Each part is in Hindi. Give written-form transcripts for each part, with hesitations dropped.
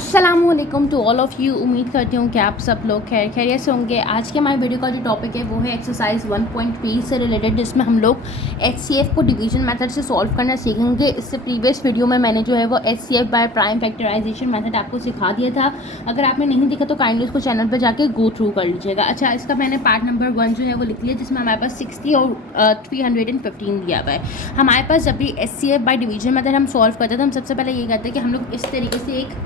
अस्सलामुअलैकुम टू ऑल ऑफ़ यू। उम्मीद करती हूँ कि आप सब लोग खैरियत से होंगे। आज के हमारे वीडियो का जो टॉपिक है वो है एक्सरसाइज 1.3 से रिलेटेड, जिसमें हम लोग HCF को डिवीजन मेथड से सॉल्व करना सीखेंगे। इससे प्रीवियस वीडियो में मैंने जो है वो HCF by prime factorisation method आपको सिखा दिया था। अगर आपने नहीं देखा तो काइंडली उसको चैनल पर जाके गो थ्रू कर लीजिएगा। अच्छा, इसका मैंने पार्ट नंबर 1 जो है वो लिख लिया, जिसमें हमारे पास 60 और 315 दिया हुआ है। हमारे पास जब भी HCF बाय डिवीजन मेथड हम सॉल्व करते हैं तो हम सबसे पहले ये करते हैं कि हम लोग इस तरीके से एक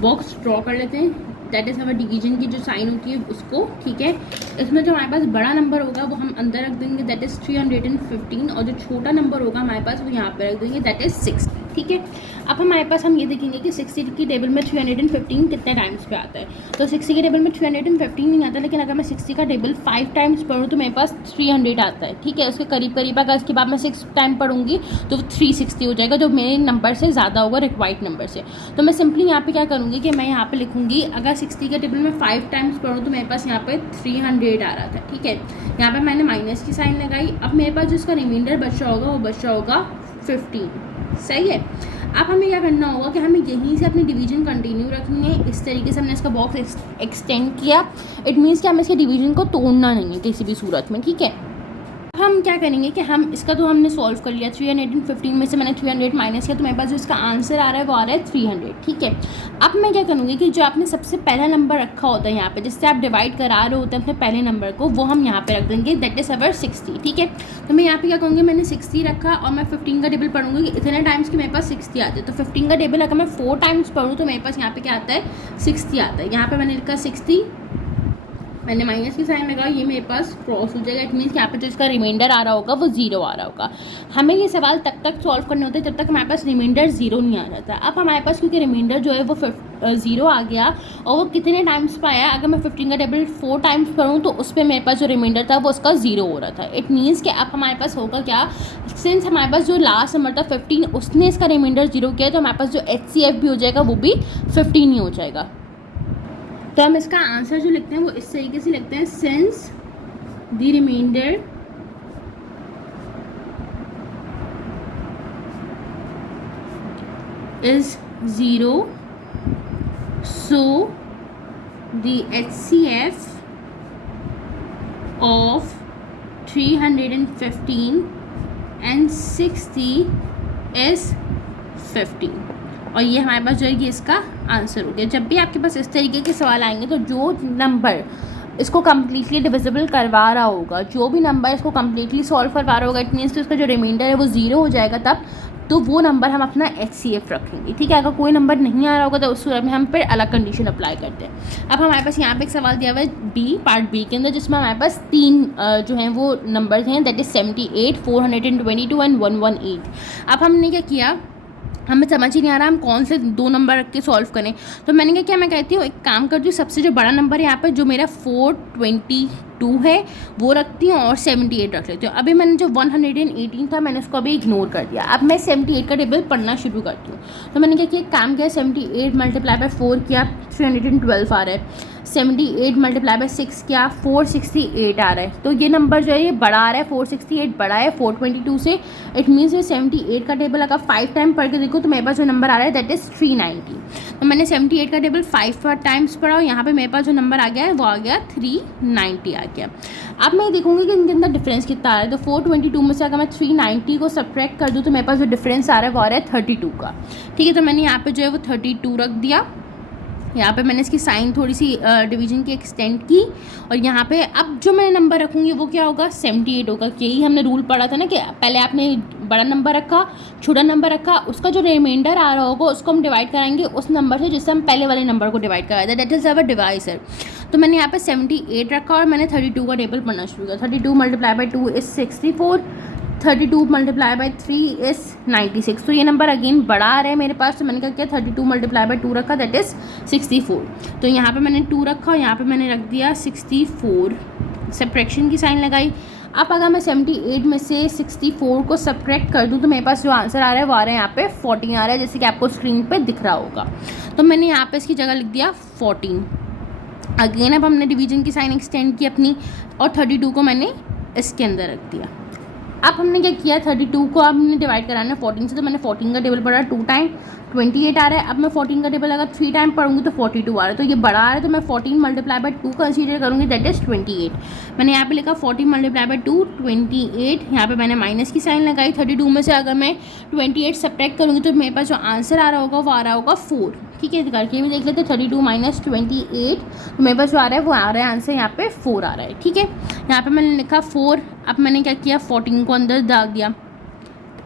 बॉक्स ड्रॉ कर लेते हैं। दैट इज़ हमारे डिवीजन की जो साइन होती है उसको। ठीक है, इसमें जो हमारे पास बड़ा नंबर होगा वो हम अंदर रख देंगे, दैट इज़ 315, और जो छोटा नंबर होगा हमारे पास वो यहाँ पे रख देंगे, दैट इज़ 60। ठीक है, अब हमारे पास हम ये देखेंगे कि 60 की टेबल में 315 कितने टाइम्स पे आता है। तो 60 की टेबल में 315 नहीं आता, लेकिन अगर मैं 60 का टेबल 5 टाइम्स पढ़ूँ तो मेरे पास 300 आता है। ठीक है, उसके करीब करीब अगर इसके बाद मैं 6 टाइम पढ़ूंगी तो 360 हो जाएगा, जो मेरे नंबर से ज़्यादा होगा रिक्वायर्ड नंबर से। तो मैं सिंपली यहाँ पे क्या करूँगी कि मैं यहाँ पे लिखूँगी, अगर 60 के टेबल में 5 टाइम्स पढ़ूँ तो मेरे पास यहाँ पे 300 आ रहा था। ठीक है, यहाँ पे मैंने माइनस की साइन लगाई। अब मेरे पास जो इसका रिमाइंडर बच रहा होगा वो बच रहा होगा 15। सही है, अब हमें क्या करना होगा कि हमें यहीं से अपनी डिवीजन कंटिन्यू रखनी है। इस तरीके से हमने इसका बॉक्स एक्सटेंड किया। इट मीन्स कि हमें इसके डिवीजन को तोड़ना नहीं है किसी भी सूरत में। ठीक है, हम क्या करेंगे कि हम इसका तो हमने सॉल्व कर लिया। 315 में से मैंने 300 माइनस किया, तो मेरे पास जो इसका आंसर आ रहा है वो आ रहा है 300। ठीक है, अब मैं क्या करूँगी कि जो आपने सबसे पहला नंबर रखा होता है यहाँ पे, जिससे आप डिवाइड करा रहे होते हैं अपने पहले नंबर को, वो हम यहाँ पे रख देंगे, दैट इज़ अवर 60। ठीक है, तो मैं यहाँ पे क्या कहूँगी, मैंने 60 रखा और मैं 15 का टेबल पढ़ूंगी कि इतने टाइम्स कि मेरे पास 60 आते हैं। तो 15 का टेबल अगर मैं 4 टाइम्स पढ़ूँ तो मेरे पास यहाँ पे क्या आता है, 60 आता है। यहाँ पर मैंने लिखा 60, मैंने माइनस की साइन लगाई, ये मेरे पास क्रॉस हो जाएगा। इट मीन्स यहाँ पे जो इसका रिमाइंडर आ रहा होगा वो 0 आ रहा होगा। हमें ये सवाल तब तक सॉल्व करने होते हैं जब तक हमारे पास रिमाइंडर 0 नहीं आ जाता। अब हमारे पास क्योंकि रिमाइंडर जो है वो 0 आ गया और वो कितने टाइम्स पर आया, अगर मैं 15 का टेबल 4 टाइम्स पढ़ूँ तो उस पर मेरे पास जो रिमाइंडर था वो उसका 0 हो रहा था। इट मीन्स कि अब हमारे पास होगा क्या, सिंस हमारे पास जो लास्ट नंबर था 15, उसने इसका रिमाइंडर 0 किया, तो हमारे पास जो HCF भी हो जाएगा वो भी 15 ही हो जाएगा। तो हम इसका आंसर जो लिखते हैं वो इस तरीके से लिखते हैं, since the remainder is 0, so the HCF of 315 and 60 is 15। और ये हमारे पास जो है कि इसका आंसर हो गया। जब भी आपके पास इस तरीके के सवाल आएंगे तो जो नंबर इसको कम्प्लीटली डिविजिबल करवा रहा होगा, जो भी नंबर इसको कम्प्लीटली सॉल्व करवा रहा होगा, इट मीन्स कि उसका जो रिमाइंडर है वो 0 हो जाएगा तब, तो वो नंबर हम अपना HCF रखेंगे। ठीक है, अगर कोई नंबर नहीं आ रहा होगा तो उस सूरत में हम फिर अलग कंडीशन अप्लाई करते हैं। अब हमारे पास यहाँ पे एक सवाल दिया हुआ है बी, पार्ट बी के अंदर, जिसमें हमारे पास 3 जो हैं वो नंबर हैं, दैट इज़ 78, 422 एंड 118। अब हमने क्या किया, हमें समझ ही नहीं आ रहा हम कौन से 2 नंबर रख के सॉल्व करें। तो मैंने क्या किया, मैं कहती हूँ एक काम करती हूँ, सबसे जो बड़ा नंबर है यहाँ पर जो मेरा 422 है वो रखती हूँ और 78 रख लेती हूँ। अभी मैंने जो 118 था मैंने उसको अभी इग्नोर कर दिया। अब मैं 78 का टेबल पढ़ना शुरू करती हूँ। तो मैंने क्या किया, काम किया, 78 मल्टीप्लाई बाय 4 किया, 312 आ रहा है। 78 मल्टीप्लाई बाय 6 किया, 468 आ रहा है। तो ये नंबर जो है ये बड़ा आ रहा है, 468 बड़ा है 422 से। इट मीन्स ये 78 का टेबल अगर 5 टाइम पढ़ के देखो तो मेरे पास जो नंबर आ रहा है दैट इज़ 390। तो मैंने 78 का टेबल 5 टाइम्स पढ़ा और यहाँ पे मेरे पास जो नंबर आ गया है वो आ गया 390 आ गया। अब मैं देखूँगी कि इनके अंदर डिफरेंस कितना आ रहा है। तो 422 में से अगर मैं 390 को सब्ट्रैक्ट कर दूँ तो मेरे पास जो डिफरेंस आ रहा है वो आ रहा है 32 का। ठीक है, तो मैंने यहाँ पर जो है वो 32 रख दिया। यहाँ पे मैंने इसकी साइन थोड़ी सी डिवीजन की एक्सटेंड की, और यहाँ पे अब जो मैं नंबर रखूँगी वो क्या होगा, 78 होगा। यही हमने रूल पढ़ा था ना कि पहले आपने बड़ा नंबर रखा, छोटा नंबर रखा, उसका जो रिमाइंडर आ रहा होगा उसको हम डिवाइड कराएंगे उस नंबर से जिससे हम पहले वाले नंबर को डिवाइड कराया था, दैट इज़ अवर डिवाइसर। तो मैंने यहाँ पे 78 रखा और मैंने 32 का टेबल पढ़ना शुरू किया। 32 multiply by 2 is 64, 32 multiply by 3 is 96। तो ये नंबर अगेन बड़ा आ रहा है मेरे पास, तो मैंने क्या किया, 32 मल्टीप्लाई बाई 2 रखा, दैट इज़ 64। तो यहाँ पे मैंने 2 रखा और यहाँ पे मैंने रख दिया 64, सब्ट्रैक्शन की साइन लगाई। अब अगर मैं 78 में से 64 को सब्ट्रैक्ट कर दूँ तो मेरे पास जो आंसर आ रहा है वो आ रहा है यहाँ पे 14 आ रहा है, जैसे कि आपको स्क्रीन पे दिख रहा होगा। तो मैंने यहाँ पे इसकी जगह लिख दिया 14। अगेन अब हमने डिवीजन की साइन एक्सटेंड की अपनी, और 32 को मैंने इसके अंदर रख दिया। अब हमने क्या किया, 32 को अब हमने डिवाइड कराना है 14 से, तो मैंने 14 का टेबल पढ़ा 2 टाइम 28 आ रहा है। अब मैं 14 का टेबल अगर 3 टाइम पढ़ूंगी तो 42 आ रहा है, तो ये बड़ा आ रहा है, तो मैं 14 मल्टीप्लाई बाय 2 कंसीडर करूँगी, दैट इज़ 28। मैंने यहाँ पे लिखा 14 मल्टीप्लाई बाय 2 28, यहाँ पे मैंने माइनस की साइन लगाई। 32 में से अगर मैं 28 सब्ट्रैक्ट करूँगी तो मेरे पास जो आंसर आ रहा होगा वो आ रहा होगा 4। ठीक है, करके भी देख लेते। 32 माइनस 28, तो मेरे पास जो आ रहा है वो आ रहा है आंसर यहाँ पे 4 आ रहा है। ठीक है, यहाँ पे मैंने लिखा 4। अब मैंने क्या किया, 14 को अंदर डाल दिया।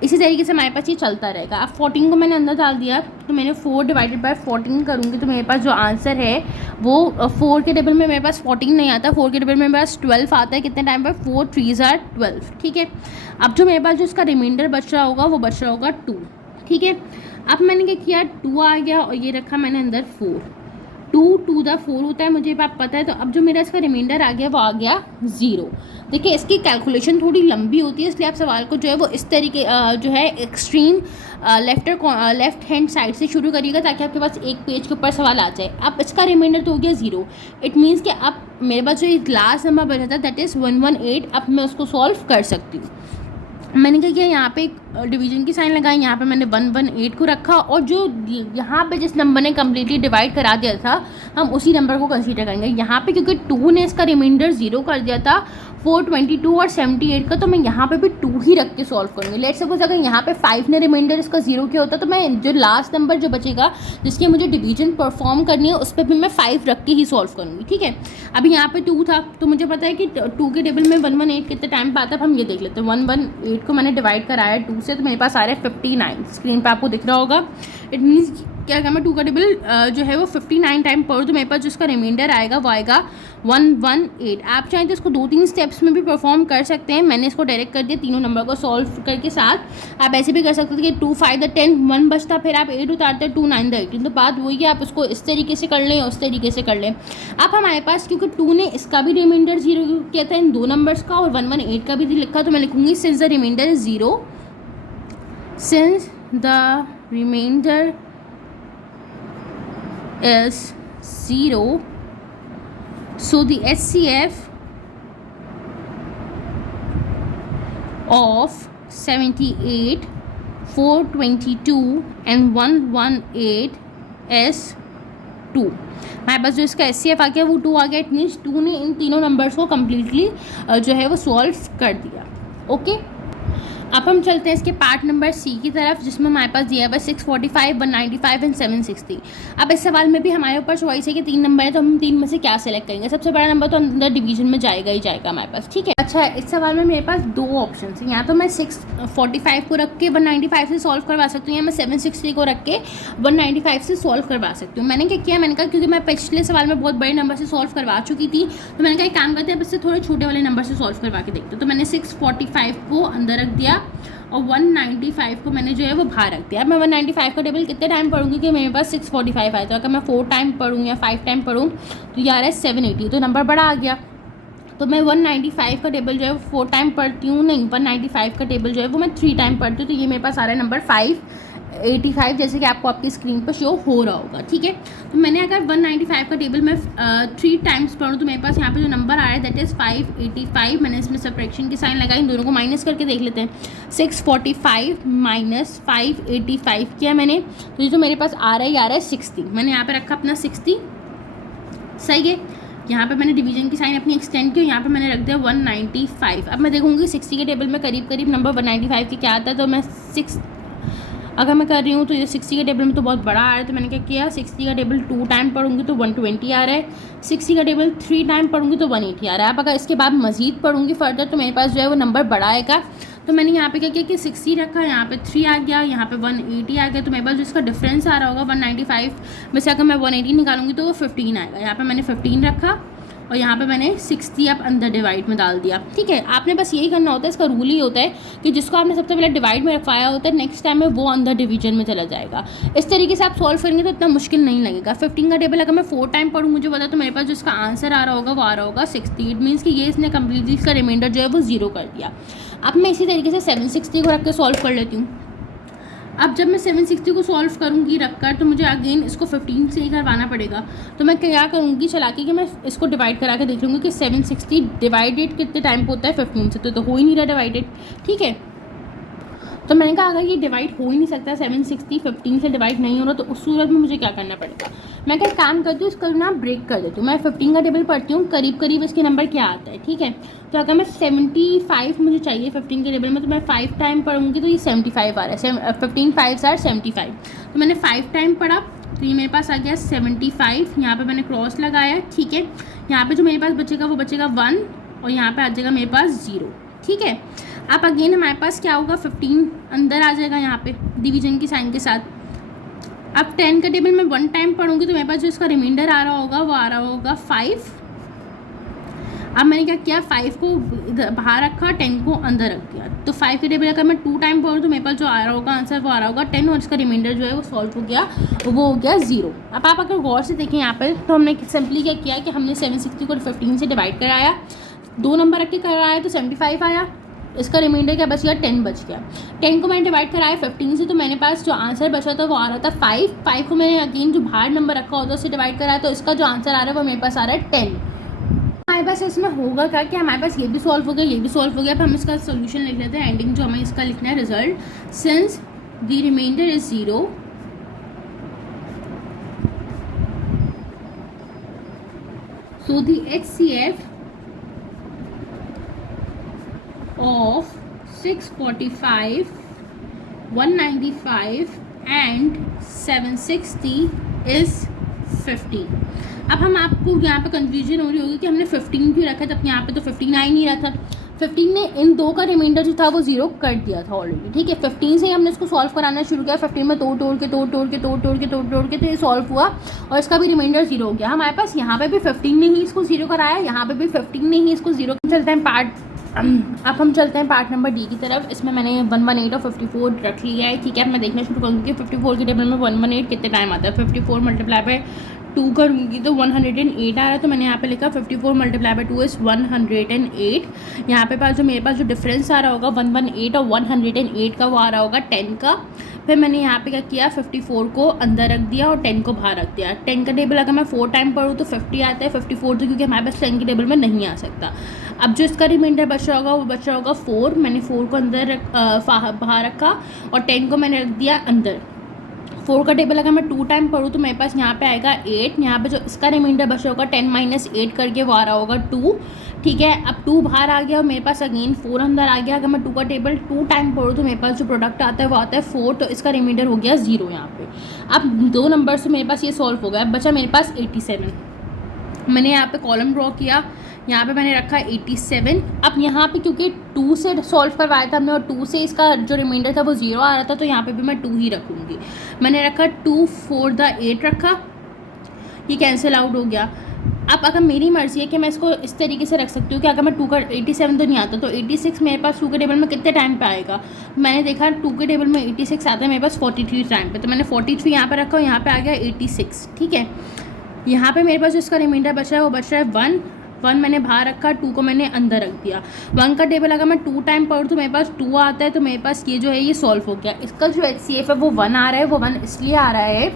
इसी तरीके से हमारे पास ये चलता रहेगा। अब 14 को मैंने अंदर डाल दिया, तो मैंने 4 डिवाइडेड बाय 14 करूँगी, तो मेरे पास जो आंसर है वो 4 के टेबल में मेरे पास 14 नहीं आता, 4 के टेबल में मेरे पास 12 आता है। कितने टाइम पर, 4 3 आर 12। ठीक है, अब जो मेरे पास जो इसका रिमाइंडर बच रहा होगा वो बच रहा होगा 2। ठीक है, अब मैंने क्या किया, 2 आ गया और ये रखा मैंने अंदर 4। 2 टू द 4 होता है, मुझे बात पता है। तो अब जो मेरा इसका रिमाइंडर आ गया वो आ गया 0। देखिए, इसकी कैलकुलेशन थोड़ी लंबी होती है, इसलिए आप सवाल को जो है वो इस तरीके जो है एक्सट्रीम लेफ्ट हैंड साइड से शुरू करिएगा, ताकि आपके पास एक पेज के ऊपर सवाल आ जाए। अब इसका रिमाइंडर तो हो गया 0। इट मीन्स कि अब मेरे पास जो लास्ट नंबर बचा था दैट इज़ 118। अब मैं उसको सॉल्व कर सकती हूँ। मैंने क्या किया, यहाँ पे एक डिवीजन की साइन लगाई, यहाँ पे मैंने 118 को रखा, और जो यहाँ पे जिस नंबर ने कम्प्लीटली डिवाइड करा दिया था हम उसी नंबर को कंसीडर करेंगे। यहाँ पे क्योंकि 2 ने इसका रिमाइंडर 0 कर दिया था 422 और 78 का, तो मैं यहाँ पे भी 2 ही रख के सॉल्व करूँगी। लेट्स सपोज अगर यहाँ पे 5 ने रिमाइंडर इसका 0 किया होता, तो मैं जो लास्ट नंबर जो बचेगा जिसकी मुझे डिवीजन परफॉर्म करनी है उस पर भी मैं 5 रख के ही सॉल्व करूँगी। ठीक है, अभी यहाँ पे 2 था, तो मुझे पता है कि 2 के टेबल में 118 कितने टाइम पर आता है। हम ये देख लेते हैं, 118 को मैंने डिवाइड कराया 2 से, तो मेरे पास आ रहा है 59। स्क्रीन पर आपको दिख रहा होगा। इट मीन्स क्या अगर मैं 2 का टेबल जो है वो 59 टाइम पढ़ूँ तो मेरे पास जो इसका रिमाइंडर आएगा वो आएगा 118। आप चाहें तो इसको 2-3 स्टेप्स में भी परफॉर्म कर सकते हैं। मैंने इसको डायरेक्ट कर दिया तीनों नंबर को सॉल्व करके साथ। आप ऐसे भी कर सकते थे कि 2 5 10 1 बचता, फिर आप 8 उतारते 2 9 18। तो बात वही है, आप इसको इस तरीके से कर लें या उस तरीके से कर लें। अब हमारे पास क्योंकि 2 ने इसका भी रिमाइंडर 0 किया था इन 2 नंबर्स का, और 118 का भी लिखा, तो मैं लिखूँगी since the remainder is 0, since the remainder is 0, so the HCF of 78, 422 and 118 is 2। हमारे पास जो इसका HCF आ गया वो 2 आ गया। इट मीन्स 2 ने इन तीनों नंबर्स को कम्प्लीटली जो है वो सॉल्व कर दिया। ओके, अब हम चलते हैं इसके पार्ट नंबर सी की तरफ, जिसमें हमारे पास दिया हुआ 645, 195 एंड 760। अब इस सवाल में भी हमारे ऊपर चॉइस है कि 3 नंबर है, तो हम 3 में से क्या सेलेक्ट करेंगे। सबसे बड़ा नंबर तो अंदर डिवीजन में जाएगा ही जाएगा हमारे पास। ठीक है, अच्छा, इस सवाल में मेरे पास 2 ऑप्शन हैं। या तो मैं 645 को रख के 195 से सॉल्व करवा सकती हूँ, या मैं 760 को रख के 195 से सॉल्व करवा सकती हूँ। मैंने क्या किया, मैंने कहा क्योंकि मैं पिछले सवाल में बहुत बड़े नंबर से सॉल्व करवा चुकी थी, तो मैंने कहा एक काम करते हैं अब इससे थोड़े छोटे वाले नंबर से सॉल्व करवा के देखते। तो मैंने 645 को अंदर रख दिया और 195 को मैंने जो है वो बाहर रख दिया। अब मैं 195 का टेबल कितने टाइम पढ़ूंगी कि मेरे पास 645 आए, तो अगर मैं 4 टाइम पढ़ूँ या 5 टाइम पढ़ूँ तो ये आ रहा है 780, तो नंबर बड़ा आ गया। तो मैं 195 का टेबल जो है वो 4 टाइम पढ़ती हूँ, नहीं 195 का टेबल जो है वो मैं 3 टाइम पढ़ती हूँ, तो ये मेरे पास आ रहा है नंबर 585, जैसे कि आपको आपकी स्क्रीन पर शो हो रहा होगा। ठीक है, तो मैंने अगर 195 का टेबल में 3 टाइम्स पढ़ूँ तो मेरे पास यहाँ पे जो नंबर आ रहा है दैट इज़ 585। मैंने इसमें सब्ट्रैक्शन की साइन लगाई, इन दोनों को माइनस करके देख लेते हैं। 645 माइनस 585 किया मैंने, तो ये जो मेरे पास आ रहा है 60। मैंने यहाँ पे रखा अपना 60, सही है। यहाँ पे मैंने डिवीजन की साइन अपनी एक्सटेंड की, यहाँ पे मैंने रख दिया 195। अब मैं देखूँगी 60 के टेबल में करीब करीब नंबर 195 के क्या आता है, तो मैं 6 अगर मैं कर रही हूँ तो ये 60 के टेबल में तो बहुत बड़ा आ रहा है, तो मैंने क्या किया 60 का टेबल 2 टाइम पढ़ूंगी तो 120 आ रहा है, 60 का टेबल 3 टाइम पढ़ूंगी तो 180 आ रहा है। अब अगर इसके बाद मजीद पढ़ूंगी फर्दर तो मेरे पास जो है वो नंबर बड़ा आएगा। तो मैंने यहाँ पे क्या किया कि 60 रखा, यहाँ पे 3 आ गया, यहाँ पे 180 आ गया, तो मेरे पास जो इसका डिफरेंस आ रहा होगा 195 में से अगर मैं 180 निकालूंगी तो वो 15 आएगा। यहाँ पे मैंने 15 रखा और यहाँ पे मैंने 60 अब अंदर डिवाइड में डाल दिया। ठीक है, आपने बस यही करना होता है, इसका रूल ही होता है कि जिसको आपने सबसे पहले डिवाइड में रखवाया होता है नेक्स्ट टाइम में वो अंदर डिवीजन में चला जाएगा। इस तरीके से आप सॉल्व करेंगे तो इतना मुश्किल नहीं लगेगा। 15 का टेबल अगर मैं 4 टाइम पढ़ूँ मुझे पता तो मेरे पास जो इसका आंसर आ रहा होगा वो आ रहा होगा 60। इट मीन्स कि ये इसने कम्प्लीटली इसका रिमाइंडर जो है वो 0 कर दिया। अब मैं इसी तरीके से 760 को रख के सॉल्व कर लेती हूँ। अब जब मैं 760 को सॉल्व करूँगी रख कर, तो मुझे अगेन इसको 15 से ही करवाना पड़ेगा। तो मैं क्या करूँगी, चला के कि मैं इसको डिवाइड करा के देख लूँगी कि 760 डिवाइडेड कितने टाइम पे होता है 15 से, तो हो ही नहीं रहा डिवाइडेड। ठीक है, तो मैंने कहा अगर ये डिवाइड हो ही नहीं सकता, 760 15 से डिवाइड नहीं हो रहा, तो उस सूरत में मुझे क्या करना पड़ेगा। मैं क्या काम करती हूँ, इसका ना ब्रेक कर देती हूँ। मैं 15 का टेबल पढ़ती हूँ, करीब करीब इसके नंबर क्या आता है। ठीक है, तो अगर मैं 75 मुझे चाहिए 15 के टेबल में, तो मैं 5 टाइम पढ़ूँगी तो ये 75 आ रहा है। 15 5 आर 75। तो मैंने 5 टाइम पढ़ा, तो ये मेरे पास आ गया 75। यहाँ पर मैंने क्रॉस लगाया। ठीक है, यहाँ पर जो मेरे पास बचेगा वो बचेगा 1, और यहाँ पर आ जाएगा मेरे पास 0। ठीक है, अब अगेन हमारे पास क्या होगा, 15 अंदर आ जाएगा यहाँ पे डिवीजन की साइन के साथ। अब 10 का टेबल में 1 टाइम पढ़ूंगी, तो मेरे पास जो इसका रिमाइंडर आ रहा होगा वो आ रहा होगा 5। अब मैंने क्या किया, 5 को बाहर रखा, 10 को अंदर रख दिया। तो 5 के टेबल अगर मैं 2 टाइम पढ़ूँ, तो मेरे पास जो आ रहा होगा आंसर वो आ रहा होगा 10, और इसका रिमाइंडर जो है वो सॉल्व हो गया, वो हो गया 0। अब आप अगर गौर से देखें यहाँ पर, तो हमने सिंपली क्या किया कि हमने 760 को 15 से डिवाइड कराया, 2 नंबर रख के कराया, तो 75 आया। इसका रिमाइंडर क्या बच गया, 10 बच गया। 10 को मैंने डिवाइड कराया 15 से, तो मैंने पास जो आंसर बचा था वो आ रहा था 5। 5 को मैंने अगेन जो बाहर नंबर रखा होता है उससे डिवाइड कराया, तो इसका जो आंसर आ रहा है वो मेरे पास आ रहा है 10। हमारे पास इसमें होगा क्या कि हमारे पास ये भी सॉल्व हो गया, ये भी सॉल्व हो गया। अब हम इसका सोल्यूशन लिख लेते हैं, एंडिंग जो हमें इसका लिखना है result. Since the remainder is 0, so the HCF of 645, 195 and 760 is 50। अब हम आपको यहाँ पे कंफ्यूजन हो रही होगी कि हमने 15 भी रखा, जब यहाँ पे तो 15 आ ही नहीं रहा था। 15 ने इन 2 का रिमाइंडर जो था वो 0 कर दिया था ऑलरेडी। ठीक है, 15 से ही हमने इसको सॉल्व कराना शुरू किया। 15 में तोड़ के तो ये सॉल्व हुआ, और इसका भी रिमाइंडर 0 हो गया। हमारे पास यहाँ पे भी 15 ने ही इसको 0 कराया, यहाँ पे भी 15 ने ही इसको 0। चलते हैं अब हम चलते हैं पार्ट नंबर डी की तरफ। इसमें मैंने 118 और 54 रख लिया है। ठीक है, अब मैं देखना शुरू करूँगी कि 54 के टेबल में 118 कितने टाइम आता है। 54 मल्टीप्लाई बाय 2 करूँगी तो 108 आ रहा है, तो मैंने यहाँ पे लिखा 54 मल्टीप्लाई बाय 2 इज़ 108। यहाँ पे पास जो मेरे पास जो डिफरेंस आ रहा होगा 118 और 108 का, वो आ रहा होगा 10 का। फिर मैंने यहाँ पे क्या किया, 54 को अंदर रख दिया और 10 को बाहर रख दिया। 10 का टेबल अगर मैं 4 टाइम पढ़ूँ तो 50 आता है। 54 तो क्योंकि हमारे पास 10 के टेबल में नहीं आ सकता। अब जो इसका रिमाइंडर बच रहा होगा वो बच रहा होगा 4। मैंने 4 को अंदर बाहर रखा और 10 को मैंने रख दिया अंदर। 4 का टेबल अगर मैं 2 टाइम पढ़ूँ तो मेरे पास यहाँ पे आएगा 8। यहाँ पे जो इसका रिमाइंडर बचा होगा 10 - 8 करके वो आ रहा होगा 2। ठीक है, अब 2 बाहर आ गया और मेरे पास अगेन 4 अंदर आ गया। अगर मैं 2 का टेबल 2 टाइम पढ़ूँ तो मेरे पास जो प्रोडक्ट आता है वो आता है 4, तो इसका रिमाइंडर हो गया 0 यहाँ पे। अब 2 नंबर से मेरे पास ये सॉल्व हो गया। अब बचा मेरे पास 87। मैंने यहाँ पे कॉलम ड्रॉ किया, यहाँ पे मैंने रखा 87। अब यहाँ पे क्योंकि 2 से सॉल्व करवाया था हमने और 2 से इसका जो रिमाइंडर था वो 0 आ रहा था, तो यहाँ पे भी मैं 2 ही रखूँगी। मैंने रखा 2 4 द 8 रखा, ये कैंसिल आउट हो गया। अब अगर मेरी मर्ज़ी है कि मैं इसको इस तरीके से रख सकती हूँ कि अगर मैं 2 का 87 तो नहीं आता, तो 86 मेरे पास 2 के टेबल में कितने टाइम पे आएगा। मैंने देखा 2 के टेबल में 86 आता है मेरे पास 43 टाइम पे, तो मैंने 43 यहाँ पे रखा और यहाँ पे आ गया 86। ठीक है, यहाँ पे मेरे पास जो इसका रिमाइंडर बच रहा है वो बच रहा है 1 मैंने बाहर रखा, 2 को मैंने अंदर रख दिया। 1 का टेबल अगर मैं 2 टाइम पढ़ूँ तो मेरे पास 2 आता है, तो मेरे पास ये जो है ये सॉल्व हो गया। इसका जो HCF है वो 1 आ रहा है। वो 1 इसलिए आ रहा है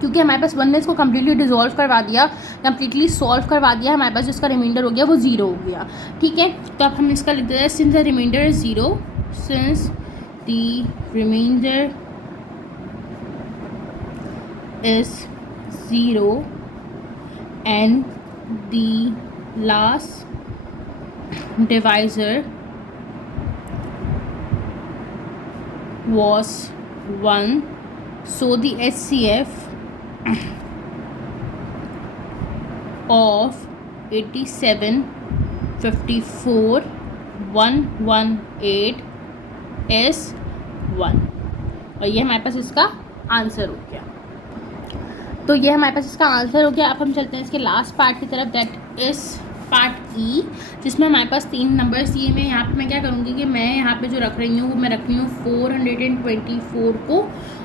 क्योंकि हमारे पास 1 ने इसको कम्प्लीटली डिजोल्व करवा दिया, कम्प्लीटली सॉल्व करवा दिया। हमारे पास जिसका रिमाइंडर हो गया वो 0 हो गया। ठीक है, तो अब हम इसका लिख देते हैं, since the remainder is 0, since the remainder is 0 and the last divisor was 1, so the HCF of 87 54 118 is 1, और ये हमारे पास इसका आंसर हो गया। तो ये हमारे पास इसका आंसर हो गया। अब हम चलते हैं इसके लास्ट पार्ट की तरफ, दैट इज़ पार्ट ई, जिसमें हमारे पास 3 नंबर्स दिए हुए हैं। यहाँ पे मैं क्या करूँगी कि मैं यहाँ पे जो रख रही हूँ वो मैं रख रही हूँ 424 को,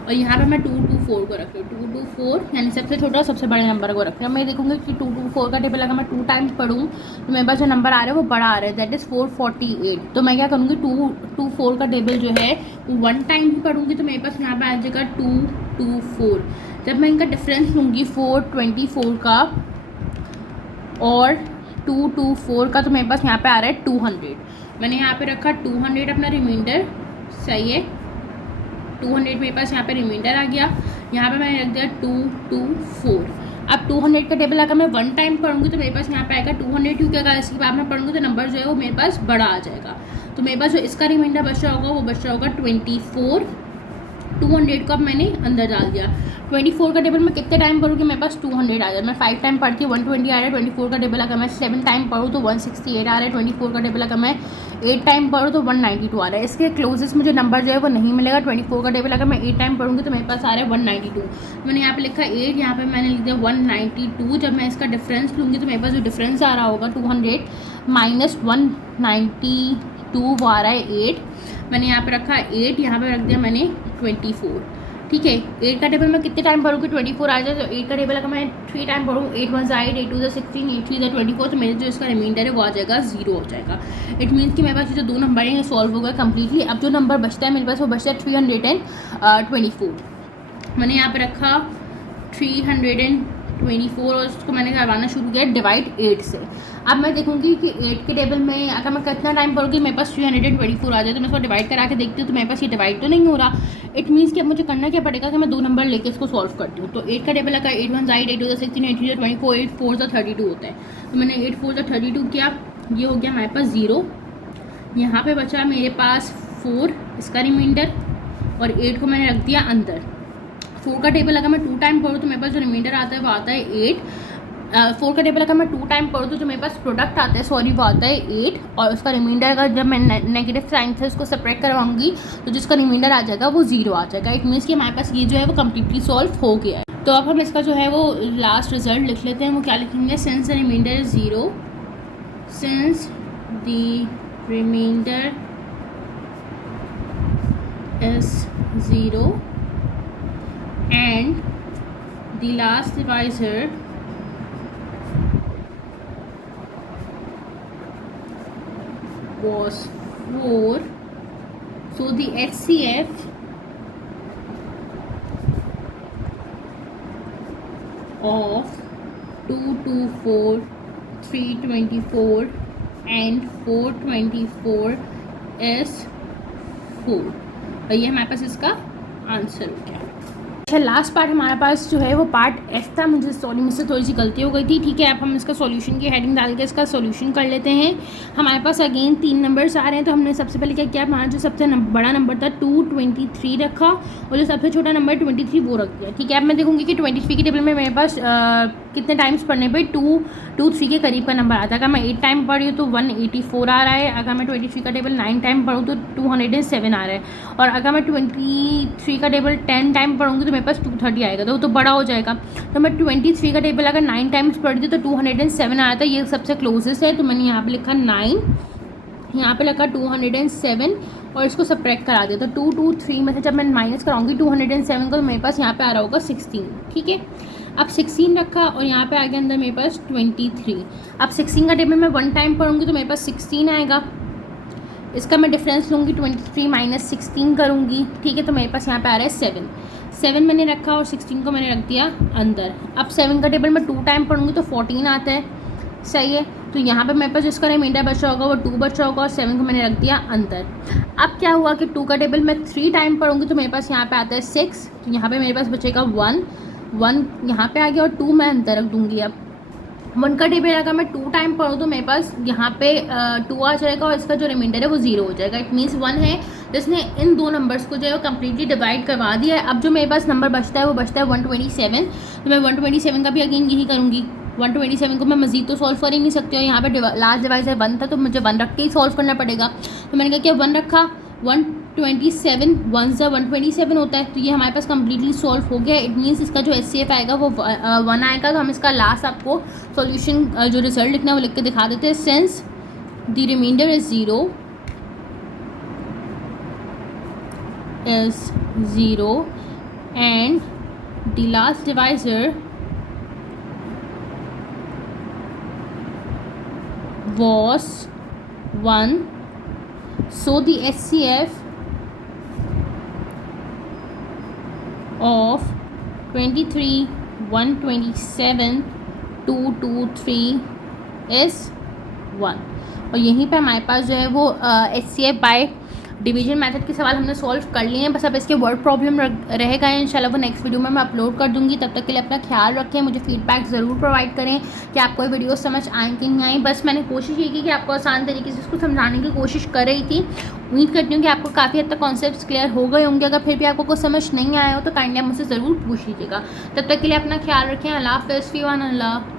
और यहाँ पे मैं 224 को रख रही हूँ। 224 यानी सबसे छोटा सबसे बड़े नंबर को रख रही हूँ। मैं देखूँगी कि 224 का टेबल अगर मैं 2 टाइम्स पढ़ूँ तो मेरे पास जो नंबर आ रहा है वो बड़ा आ रहा है, दैट इज़ 448। तो मैं क्या करूँगी, 224 का टेबल जो है वो 1 टाइम ही पढ़ूँगी तो मेरे पास यहाँ पर आ जाएगा 224। जब मैं इनका डिफरेंस लूँगी 424 का और 224 का तो मेरे पास यहाँ पे आ रहा है 200। मैंने यहाँ पे रखा 200 अपना रिमाइंडर, सही है। 200 मेरे पास यहाँ पे रिमाइंडर आ गया। यहाँ पे मैंने रख दिया 224। अब 200 का टेबल अगर मैं 1 टाइम पढ़ूंगी तो मेरे पास यहाँ पे आएगा 200, क्योंकि अगर इसके बाद में पढ़ूंगी तो नंबर जो है वो मेरे पास बड़ा आ जाएगा। तो मेरे पास जो इसका रिमाइंडर बच रहा होगा वो बच रहा होगा 24। 200 को अब मैंने अंदर डाल दिया। 24 का टेबल मैं कितने टाइम पढ़ूँगी, मेरे पास 200 आ जाए। मैं 5 टाइम पढ़ती हूँ 120 आ रहा है। 24 का टेबल अगर मैं 7 टाइम पढ़ूँ तो 168 आ रहा है। 24 का टेबल अगर मैं 8 टाइम पढ़ूँ तो 192 आ रहा है। इसके क्लोजेस्ट मुझे नंबर जो है वो नहीं मिलेगा। 24 का टेबल अगर मैं 8 टाइम पढ़ूँगी तो मेरे पास आ रहा है 192। मैंने यहाँ पे लिखा 8, यहाँ पे मैंने लिख दिया 192। जब मैं इसका डिफरेंस लूँगी तो मेरे पास जो डिफरेंस आ रहा होगा 200 माइनस 192 वो आ रहा है 8। मैंने यहाँ पे रखा 8, यहाँ पे रख दिया मैंने 24। ठीक है, 8 का टेबल मैं कितने टाइम पढ़ूँगी, 24 आ जाए। तो 8 का टेबल अगर मैं 3 टाइम पढ़ूँ, 8 1 8, 8 2 16, 8 3 24, तो मेरे जो इसका रिमाइंडर है वो आ जाएगा 0 हो जाएगा। इट मीन्स कि मेरे पास जो 2 नंबर हैं ये सॉल्व हो गया कम्प्लीटली। अब जो नंबर बचता है मेरे पास वो बचता है 324। मैंने यहाँ पे रखा 324 और उसको मैंने करवाना शुरू किया डिवाइड 8 से। अब मैं देखूंगी कि 8 के टेबल में अगर मैं कितना टाइम पढ़ूँगी मेरे पास 324 आ जाए। तो मैं इसको डिवाइड करा के देखती हूँ तो मेरे पास ये डिवाइड तो नहीं हो रहा। इट मीन्स कि अब मुझे करना क्या पड़ेगा कि मैं 2 नंबर लेके इसको सॉल्व करती हूँ। तो 8 का टेबल अगर 8 1 8 8 2 16, 8 3 24, 8 4 32 होता है। तो मैंने 8 4 32 किया, ये हो गया हमारे पास 0। यहाँ पर बचा मेरे पास 4 इसका रिमाइंडर और 8 को मैंने रख दिया अंदर। 4 का टेबल अगर मैं 2 टाइम पढ़ूँ तो मेरे पास जो रिमाइंडर आता है वो आता है 8। 4 का टेबल अगर मैं 2 टाइम पढ़ूँ तो जो मेरे पास प्रोडक्ट आता है वो आता है 8 और उसका रिमाइंडर का जब मैं नेगेटिव साइन से उसको सेपरेट करवाऊंगी तो जिसका रिमाइंडर आ जाएगा वो 0 आ जाएगा। इट मीन्स कि हमारे पास ये जो है वो कम्प्लीटली सॉल्व हो गया है। तो अब हम इसका जो है वो लास्ट रिजल्ट लिख लेते हैं। वो क्या लिखेंगे, since the remainder is 0, since the remainder is 0 and the last divisor was 4, so the HCF of 224, 324 and 424 is 4। और ये हमारे पास इसका आंसर हो गया। अच्छा, लास्ट पार्ट हमारे पास जो है वो पार्ट एफ था। मुझसे थोड़ी सी गलती हो गई थी। ठीक है, अब हम इसका सॉल्यूशन की हेडिंग डाल के इसका सॉल्यूशन कर लेते हैं। हमारे पास अगेन 3 नंबर्स आ रहे हैं। तो हमने सबसे पहले क्या किया, हमारा जो सबसे बड़ा नंबर था 223 रखा और जो सबसे छोटा नंबर 23 वो रख दिया। ठीक है, अब मैं देखूँगी कि 23 के टेबल में मेरे पास कितने टाइम्स पढ़ने पे 223 के करीब का नंबर आता है। अगर मैं 8 टाइम पढ़ी हूँ तो 184 आ रहा है। अगर मैं 23 का टेबल 9 टाइम पढ़ूँ तो 207 आ रहा है। और अगर मैं 23 का टेबल 10 टाइम पढ़ूँगी तो मेरे पास 230 आएगा, तो वो तो बड़ा हो जाएगा। तो मैं 23 का टेबल अगर 9 टाइम्स पढ़ी थी तो 207 आया था। ये सबसे क्लोजेस्ट है तो मैंने यहाँ पे लिखा 9, यहाँ पे लिखा 207 और इसको सब्ट्रैक्ट करा दिया। तो 223 में से जब मैं माइनस कराऊंगी 207 को तो मेरे पास यहाँ पे आ रहा होगा 16। ठीक है, अब 16 रखा और यहाँ पे आ गया अंदर मेरे पास 23। अब 16 का टेबल मैं 1 टाइम पढ़ूंगी तो मेरे पास 16 आएगा। इसका मैं डिफरेंस लूँगी 23 माइनस 16 करूँगी। ठीक है, तो मेरे पास यहाँ पे आ रहा है 7 मैंने रखा और 16 को मैंने रख दिया अंदर। अब 7 का टेबल मैं 2 टाइम पढ़ूंगी तो 14 आता है, सही है। तो यहाँ पे मेरे पास जिसका रिमाइंडर बचा होगा वो 2 बचा होगा और 7 को मैंने रख दिया अंदर। अब क्या हुआ कि 2 का टेबल मैं 3 टाइम पढ़ूंगी तो मेरे पास यहाँ पे आता है 6। तो यहाँ पे मेरे पास बचेगा 1 यहाँ पे आ गया और 2 मैं अंदर रख दूँगी। अब 1 का टेबल अगर मैं 2 टाइम पढ़ूँ तो मेरे पास यहाँ पे 2 आ जाएगा और इसका जो रिमाइंडर है वो 0 हो जाएगा। इट मीन्स 1 है जिसने इन 2 नंबर्स को जो है वो कम्प्लीटली डिवाइड करवा दिया है। अब जो मेरे पास नंबर बचता है वो बचता है 127। तो मैं 127 का भी अगेन यही करूँगी। 127 को मैं मजीद तो सॉल्व कर ही नहीं सकती और यहाँ पे लास्ट डिवाइजर 1 था तो मुझे 1 रख के ही सॉल्व करना पड़ेगा। तो मैंने कहा क्या 1 रखा, 127 1 से 127 होता है। तो ये हमारे पास कम्प्लीटली सॉल्व हो गया। इट मीन्स इसका जो HCF आएगा वो 1 आएगा। तो हम इसका लास्ट आपको सॉल्यूशन जो रिजल्ट लिखना है वो लिख के दिखा देते हैं। Since the remainder is 0 and the last divisor was 1. So the HCF of 23, 127, 223 is 1. और यहीं पे हमारे पास जो है वो HCF बाय डिवीजन मेथड के सवाल हमने सॉल्व कर लिए हैं. बस अब इसके वर्ड प्रॉब्लम रहेगा इंशाल्लाह वो नेक्स्ट वीडियो में मैं अपलोड कर दूंगी. तब तक के लिए अपना ख्याल रखें. मुझे फीडबैक ज़रूर प्रोवाइड करें कि आपको ये वीडियो समझ आए कि नहीं आई. बस मैंने कोशिश ये की कि आपको आसान तरीके से इसको समझाने की कोशिश कर रही थी. उम्मीद करती हूँ कि आपको काफ़ी हद तक कॉन्सेप्ट्स क्लियर हो गए होंगे. अगर फिर भी आपको कुछ समझ नहीं आया हो तो काइंडली मुझसे ज़रूर पूछ लीजिएगा. तब तक के लिए अपना ख्याल रखें. अल्लाह हाफ़िज़. फ़ी अमान अल्लाह.